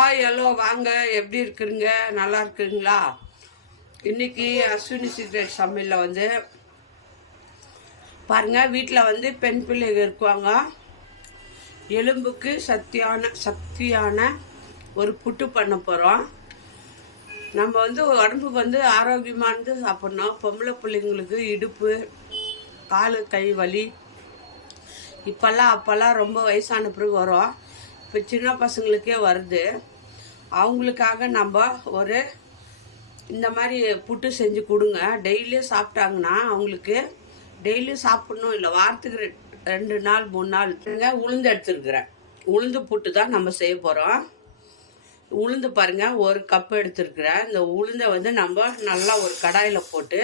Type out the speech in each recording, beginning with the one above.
Hi hello வாங்க, எப்படி இருக்குறீங்க? நல்லா இருக்குங்களா? இன்னைக்கு அஸ்வினி சீக்ரெட் சமையலில் வந்து பாருங்கள், வீட்டில் வந்து பெண் பிள்ளைகள் இருக்குவாங்க. எலும்புக்கு சக்தியான ஒரு புட்டு பண்ண போகிறோம். நம்ம வந்து உடம்புக்கு வந்து ஆரோக்கியமானது சாப்பிட்ணும். பொம்பளை பிள்ளைங்களுக்கு இடுப்பு கால் கை வலி அப்போல்லாம் ரொம்ப வயசான பிறகு வரும். இப்போ சின்ன பசங்களுக்கே வருது. அவங்களுக்காக நம்ம ஒரு இந்த மாதிரி புட்டு செஞ்சு கொடுங்க. டெய்லியும் சாப்பிட்டாங்கன்னா அவங்களுக்கு டெய்லியும் சாப்பிட்ணும் இல்லை, வாரத்துக்கு 2 நாள் 3 நாள் உளுந்து எடுத்துருக்குறேன். உளுந்து புட்டு தான் நம்ம செய்ய போகிறோம். உளுந்து பாருங்கள், 1 கப் எடுத்துருக்குறேன். இந்த உளுந்தை வந்து நம்ம நல்லா ஒரு கடாயில் போட்டு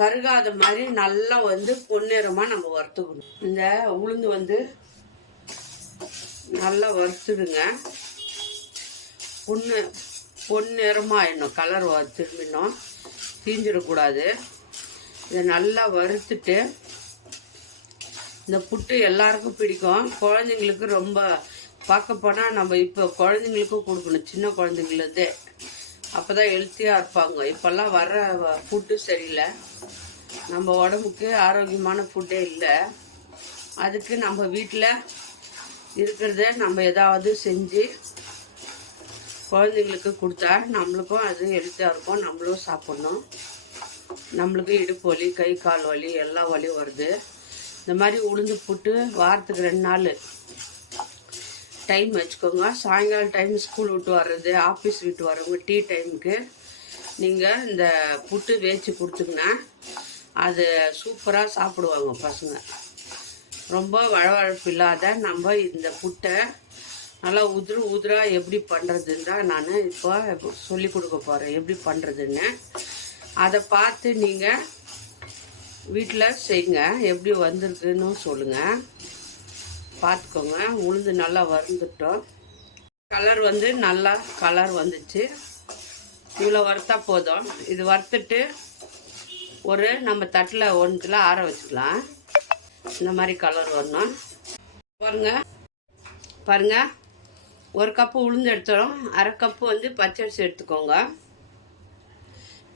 கருகாத மாதிரி நல்லா வந்து பொன்னிறமாக நம்ம வறுத்துக்கணும். இந்த உளுந்து வந்து நல்லா வறுத்துடுங்க. பொன்னிறமாக ஆயிடணும். கலர் திரும்பினோம், தீஞ்சிடக்கூடாது. இதை நல்லா வறுத்துட்டு, இந்த புட்டு எல்லாருக்கும் பிடிக்கும். குழந்தைங்களுக்கு ரொம்ப பார்க்க போனால் நம்ம இப்போ குழந்தைங்களுக்கும் கொடுக்கணும், சின்ன குழந்தைங்களதே. அப்போ தான் ஹெல்த்தியாக இருப்பாங்க. இப்போல்லாம் வர்ற ஃபுட்டு சரியில்லை, நம்ம உடம்புக்கு ஆரோக்கியமான ஃபுட்டே இல்லை. அதுக்கு நம்ம வீட்டில் இருக்கிறத நம்ம ஏதாவது செஞ்சு குழந்தைங்களுக்கு கொடுத்தா நம்மளுக்கும் அது ஹெல்த்தியாக இருக்கும், நம்மளும் சாப்பிட்ணும். நம்மளுக்கு இடுப்பு வலி, கை கால் வலி, எல்லா வலியும் வருது. இந்த மாதிரி உளுந்து புட்டு வாரத்துக்கு 2 நாள் டைம் வச்சுக்கோங்க. சாயங்காலம் டைம் ஸ்கூல் விட்டு வர்றது, ஆஃபீஸ் விட்டு வரவங்க டீ டைமுக்கு நீங்கள் இந்த புட்டு வேச்சு கொடுத்தீங்கன்னா அது சூப்பராக சாப்பிடுவாங்க பசங்க. ரொம்ப வழவழப்பு இல்லாத நம்ம இந்த புட்டை நல்லா உதிராக எப்படி பண்ணுறதுன்னு தான் நான் இப்போ சொல்லி கொடுக்க போகிறேன், எப்படி பண்ணுறதுன்னு. அதை பார்த்து நீங்கள் வீட்டில் செய்யுங்க. எப்படி வந்திருக்குன்னு சொல்லுங்கள், பார்த்துக்கோங்க. உளுந்து நல்லா வறுந்துட்டோம். கலர் வந்து நல்லா கலர் வந்துச்சு. இவ்வளோ வறுத்தா போதும். இது வறுத்துட்டு ஒரு நம்ம தட்டில் 1 கிலோ ஆற வச்சுக்கலாம். இந்த மாதிரி கலர் வரணும். பாருங்க 1 கப்பு உளுந்து எடுத்துடும். 1/2 கப்பு வந்து பச்சரிசி எடுத்துக்கோங்க.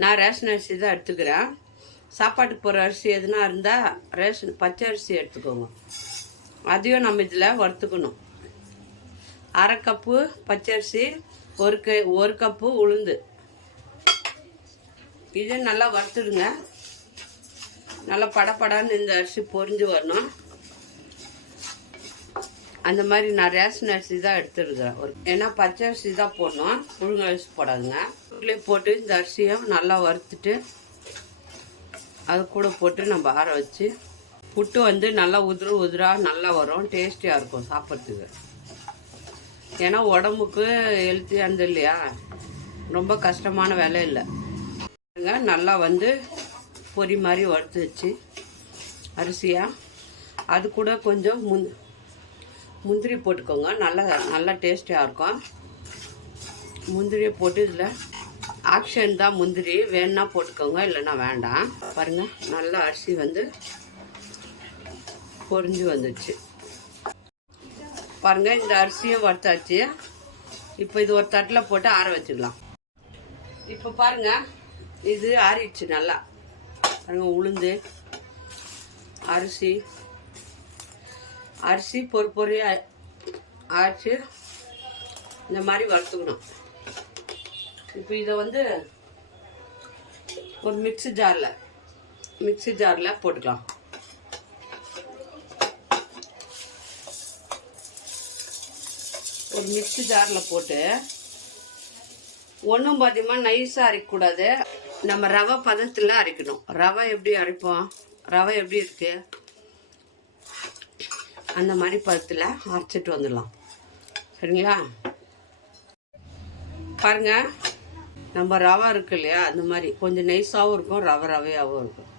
நான் ரேஷன் அரிசி தான் எடுத்துக்கிறேன். சாப்பாட்டுக்கு போகிற அரிசி எதுனா இருந்தால் பச்சரிசி எடுத்துக்கோங்க. அதையும் நம்ம இதில் வறுத்துக்கணும். 1/2 கப்பு பச்சரிசி, 1 கப்பு உளுந்து. இதை நல்லா வறுத்துடுங்க. நல்லா படப்படான்னு இந்த அரிசி பொரிஞ்சு வரணும். அந்த மாதிரி நான் ரேஷன் அரிசி தான் எடுத்துருக்கிறேன். ஏன்னா பச்சை அரிசி தான் போடணும், புழுங்க அரிசி போடாதுங்க. வீட்டிலே போட்டு இந்த அரிசியை நல்லா வறுத்துட்டு அது கூட போட்டு நம்ம ஆற வச்சு புட்டு வந்து நல்லா உதிராக நல்லா வரும். டேஸ்டியாக இருக்கும் சாப்பிட்றதுக்கு. ஏன்னா உடம்புக்கு ஹெல்த்தியானது இல்லையா, ரொம்ப கஷ்டமான வேலை இல்லை. நல்லா வந்து பொரி மாதிரி வறுத்து வச்சு அரிசியாக அது கூட கொஞ்சம் முந்திரி போட்டுக்கோங்க. நல்லா டேஸ்டியாக இருக்கும். முந்திரியை போட்டு இதில் ஆப்ஷன் தான், முந்திரி வேணுன்னா போட்டுக்கோங்க, இல்லைன்னா வேண்டாம். பாருங்கள், நல்லா அரிசி வந்து பொரிஞ்சு வந்துடுச்சு. பாருங்கள், இந்த அரிசியும் வறுத்தாச்சு. இப்போ இது ஒரு தட்டில் போட்டு ஆற வச்சுக்கலாம். இப்போ பாருங்கள், இது ஆறிடுச்சு நல்லா. பாருங்கள், உளுந்து அரிசி பொறி அரைச்சி இந்த மாதிரி வறுத்துக்கணும். இப்போ இதை வந்து ஒரு மிக்ஸி ஜாரில் போட்டுக்கலாம். ஒரு மிக்ஸி ஜாரில் போட்டு ஒன்றும் பார்த்தீங்கன்னா நைஸாக அரைக்கக்கூடாது. நம்ம ரவை பதத்தில் அரைக்கணும். ரவை எப்படி அரைப்போம், ரவை எப்படி இருக்கு அந்த மாதிரி பதத்தில் அரைச்சிட்டு வந்துடலாம். சரிங்களா? பாருங்க, நம்ம ரவை இருக்கு இல்லையா, அந்த மாதிரி கொஞ்சம் நைஸாகவும் இருக்கும், ரவையாகவும் இருக்கும்.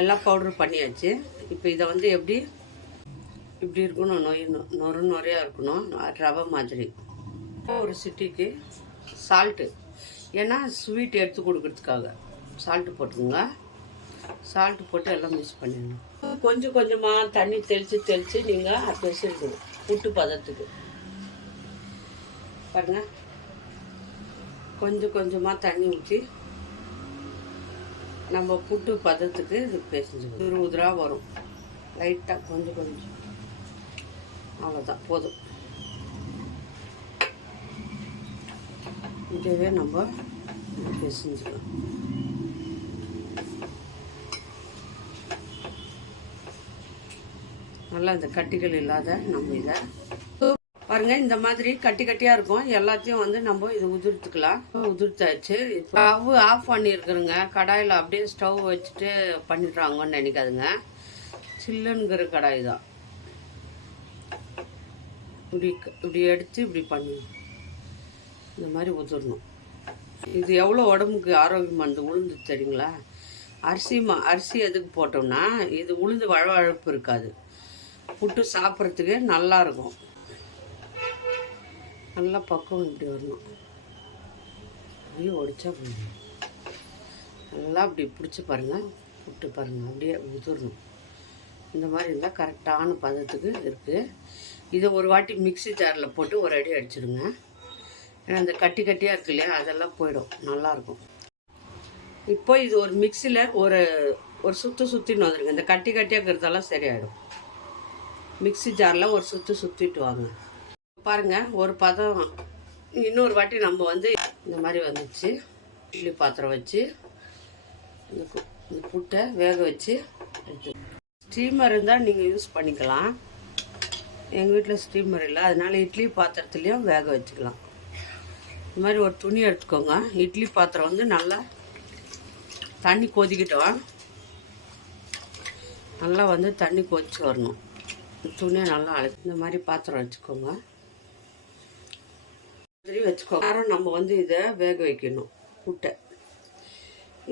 எல்லாம் பவுட்ரு பண்ணியாச்சு. இப்போ இதை வந்து இப்படி இருக்கணும், நொறையாக இருக்கணும், ரவை மாதிரி. ஒரு சிட்டிக்கு சால்ட்டு, ஏன்னா ஸ்வீட் எடுத்து கொடுக்கறதுக்காக சால்ட்டு போட்டுக்கோங்க. சால்ட்டு போட்டு எல்லாம் மிக்ஸ் பண்ணிடணும். கொஞ்சம் கொஞ்சமாக தண்ணி தெளித்து நீங்கள் பிசைக்கணும் புட்டு பதத்துக்கு. பாருங்கள், கொஞ்சம் கொஞ்சமாக தண்ணி ஊற்றி நம்ம புட்டு பதத்துக்கு இது பேசிஞ்சுக்கணும். உதிர உதிராக வரும், லைட்டாக கொஞ்சம் கொஞ்சம், அவ்வளோதான் போதும். இதுவே நம்ம பேசிஞ்சுக்கலாம். நல்லா இந்த கட்டிகள் இல்லாத நம்ம இதை பாருங்கள், இந்த மாதிரி கட்டி கட்டியாக இருக்கும். எல்லாத்தையும் வந்து நம்ம இது உதிர்த்துக்கலாம். உதிர்த்தாச்சு. Stove off பண்ணியிருக்குறோங்க. கடாயில் அப்படியே ஸ்டவ் வச்சுட்டு பண்ணிடுறாங்கன்னு நினைக்காதுங்க. சில்லுங்கிற கடாய் தான். இப்படி எடுத்து இப்படி பண்ணணும். இந்த மாதிரி உதிரணும். இது எவ்வளோ உடம்புக்கு ஆரோக்கியமானது உளுந்து தெரியுங்களா? அரிசி எதுக்கு போட்டோம்னா இது உளுந்து வழவழப்பு இருக்காது. புட்டு சாப்பிட்றதுக்கு நல்லாயிருக்கும். நல்லா பக்குவம் இப்படி வரணும். அப்படியே ஒடிச்சா போடணும். நல்லா அப்படி பிடிச்சி பாருங்கள், புட்டு பாருங்கள், அப்படியே உதிரணும். இந்த மாதிரி இருந்தால் கரெக்டான பதத்துக்கு இருக்குது. இதை ஒரு வாட்டி மிக்ஸி ஜாரில் போட்டு ஒரு அடி அடிச்சிடுங்க. ஏன்னா அந்த கட்டி கட்டியாக இருக்கு இல்லையா, அதெல்லாம் போயிடும், நல்லாயிருக்கும். இப்போ இது ஒரு மிக்சியில் ஒரு சுற்றின்னு வந்துடுங்க. இந்த கட்டி கட்டியாக இருக்கிறதெல்லாம் சரியாயிடும். மிக்ஸி ஜாரில் ஒரு சுற்றிட்டு வாங்க. பாருங்கள், ஒரு பதம். இன்னொரு வாட்டி நம்ம வந்து இந்த மாதிரி வந்துச்சு. இட்லி பாத்திரம் வச்சு இந்த புட்டை வேக வச்சு எடுத்து. ஸ்டீமர் இருந்தால் நீங்கள் யூஸ் பண்ணிக்கலாம். எங்கள் வீட்டில் ஸ்டீமர் இல்லை, அதனால் இட்லி பாத்திரத்துலேயும் வேக வச்சுக்கலாம். இந்த மாதிரி ஒரு துணி எடுத்துக்கோங்க. இட்லி பாத்திரம் வந்து நல்லா தண்ணி கொதிக்கிட்டோம். நல்லா வந்து தண்ணி கொதிச்சு வரணும். துணியை நல்லா இந்த மாதிரி பாத்திரம் வச்சுக்கோங்க. வச்சுக்கோங்க. நம்ம வந்து இதை வேக வைக்கணும் புட்டை.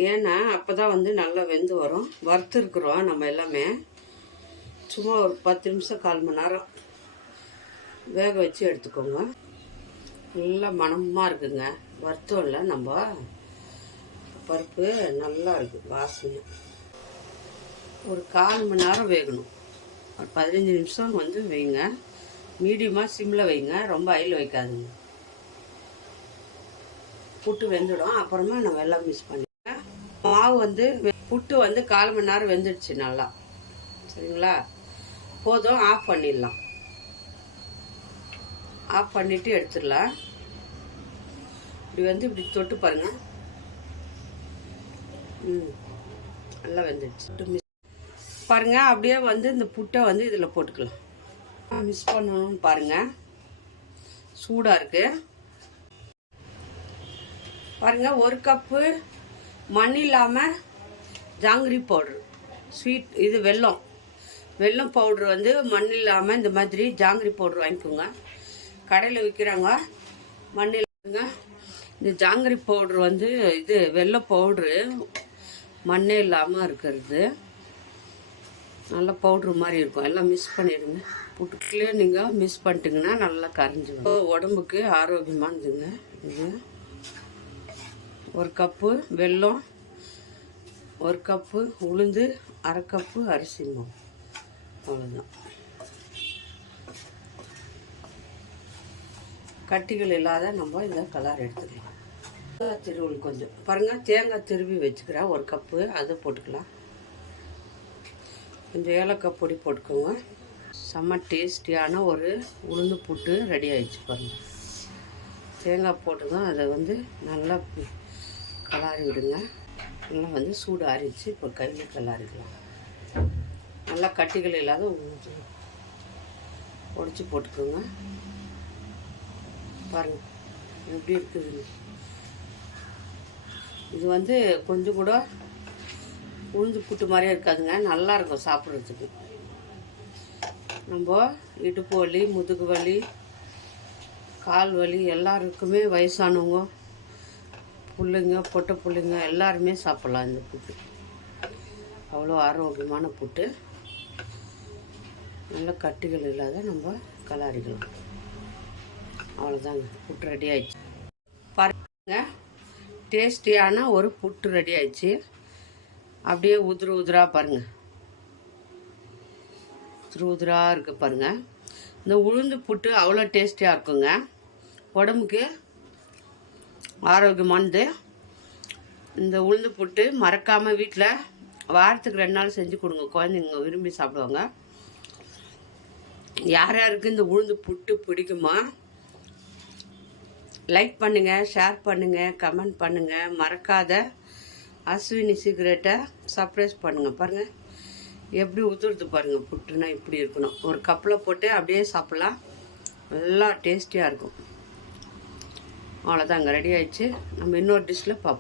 ஏன்னா அப்போ தான் வந்து நல்லா வெந்து வரும். வறுத்துருக்குறோம் நம்ம எல்லாமே. சும்மா ஒரு 10 நிமிஷம் 1/4 மணி நேரம் வேக வச்சு எடுத்துக்கோங்க. நல்லா மணமாக இருக்குங்க. வறுத்தோம் இல்லை நம்ம பருப்பு, நல்லா இருக்குது வாசனை. ஒரு 1/4 மணி நேரம் வேகணும். ஒரு 15 நிமிஷம் வந்து வைங்க. மீடியமாக சிம்மில் வைங்க, ரொம்ப ஹையில் வைக்காதுங்க. புட்டு வெந்துடும். அப்புறமா நம்ம எல்லாம் மிக்ஸ் பண்ணிக்கலாம். மாவு வந்து புட்டு வந்து 1/4 மணி நேரம் வெந்துடுச்சு நல்லா. சரிங்களா? போதும், ஆஃப் பண்ணிடலாம். ஆஃப் பண்ணிவிட்டு எடுத்துடலாம். இப்படி வந்து இப்படி தொட்டு பாருங்கள். நல்லா வெந்துடுச்சு. பாருங்கள், அப்படியே வந்து இந்த புட்டை வந்து இதில் போட்டுக்கலாம். மிக்ஸ் பண்ணணும்னு பாருங்கள், சூடாக இருக்குது. பாருங்கள், 1 கப்பு மண் இல்லாமல் ஜாங்கிரி பவுட்ரு, ஸ்வீட் இது வெல்லம் பவுட்ரு வந்து மண் இல்லாமல் இந்த மாதிரி ஜாங்கிரி பவுட்ரு வாங்கிக்கோங்க. கடையில் விற்கிறாங்க மண் இல்லாமங்க. இந்த ஜாங்கிரி பவுட்ரு வந்து இது வெல்லம் பவுட்ரு மண்ணே இல்லாமல் இருக்கிறது. நல்லா பவுட்ரு மாதிரி இருக்கும். எல்லாம் மிக்ஸ் பண்ணிடுங்க. புட்டுக்குள்ளே நீங்கள் மிக்ஸ் பண்ணிட்டீங்கன்னா நல்லா கரைஞ்சிடும். உடம்புக்கு ஆரோக்கியமானதுங்க இது. 1 கப்பு வெல்லம், 1 கப்பு உளுந்து, 1/2 கப்பு அரிசி மாவு, அவ்வளோதான். கட்டிகள் இல்லாத நம்ம இந்த கலர் எடுத்துக்கலாம். தேங்காய் திருவல் கொஞ்சம் பாருங்கள், தேங்காய் திருவி வச்சுக்கிறேன் 1 கப்பு, அதை போட்டுக்கலாம். கொஞ்சம் ஏலக்காய் பொடி போட்டுக்கோங்க. செம்ம டேஸ்டியான ஒரு உளுந்து புட்டு ரெடி ஆகிடுச்சு பாருங்கள். தேங்காய் போட்டுங்க, அதை வந்து நல்லா கலாரி விடுங்க. நல்லா வந்து சூடு ஆறிச்சு. இப்போ கையில் கலாரிக்கலாம். நல்லா கட்டிகள் இல்லாத உடச்சி போட்டுக்கோங்க. பாருங்கள் எப்படி இருக்குது. இது வந்து கொஞ்சம் கூட உளுந்து புட்டு மாதிரியே இருக்காதுங்க, நல்லாயிருக்கும் சாப்பிட்றதுக்கு. நம்ம இடுப்பு வலி, முதுகு வலி, கால் வலி எல்லாருக்குமே, வயசானவங்க, பிள்ளைங்க, பொட்டை பிள்ளைங்க எல்லாருமே சாப்பிட்லாம் இந்த புட்டு. அவ்வளோ ஆரோக்கியமான புட்டு. நல்ல கட்டிகள் இல்லாத நம்ம கலாரிக்கலாம். அவ்வளோதாங்க, புட்டு ரெடி ஆயிடுச்சு. பாருங்க, டேஸ்டியான ஒரு புட்டு ரெடி ஆயிடுச்சு. அப்படியே உதிராக பாருங்கள், உதிராக இருக்குது பாருங்கள். இந்த உளுந்து புட்டு அவ்வளோ டேஸ்டியாக இருக்குங்க. உடம்புக்கு ஆரோக்கியமானது. இந்த உளுந்து புட்டு மறக்காமல் வீட்டில் வாரத்துக்கு 2 நாள் செஞ்சு கொடுங்க. குழந்தைங்க விரும்பி சாப்பிடுவாங்க. யார் யாருக்கு இந்த உளுந்து புட்டு பிடிக்குமா லைக் பண்ணுங்கள், ஷேர் பண்ணுங்கள், கமெண்ட் பண்ணுங்கள். மறக்காத அஸ்வினி சீக்ரெட்டை சர்ப்ரைஸ் பண்ணுங்கள். பாருங்கள் எப்படி உதுருது பாருங்கள். புட்டுனா இப்படி இருக்கணும். ஒரு கப்பில் போட்டு அப்படியே சாப்பிட்லாம். நல்லா டேஸ்டியாக இருக்கும். அவ்வளோதாங்க, ரெடி ஆயிடுச்சு. நம்ம இன்னொரு டிஷ்ஷில் பார்ப்போம்.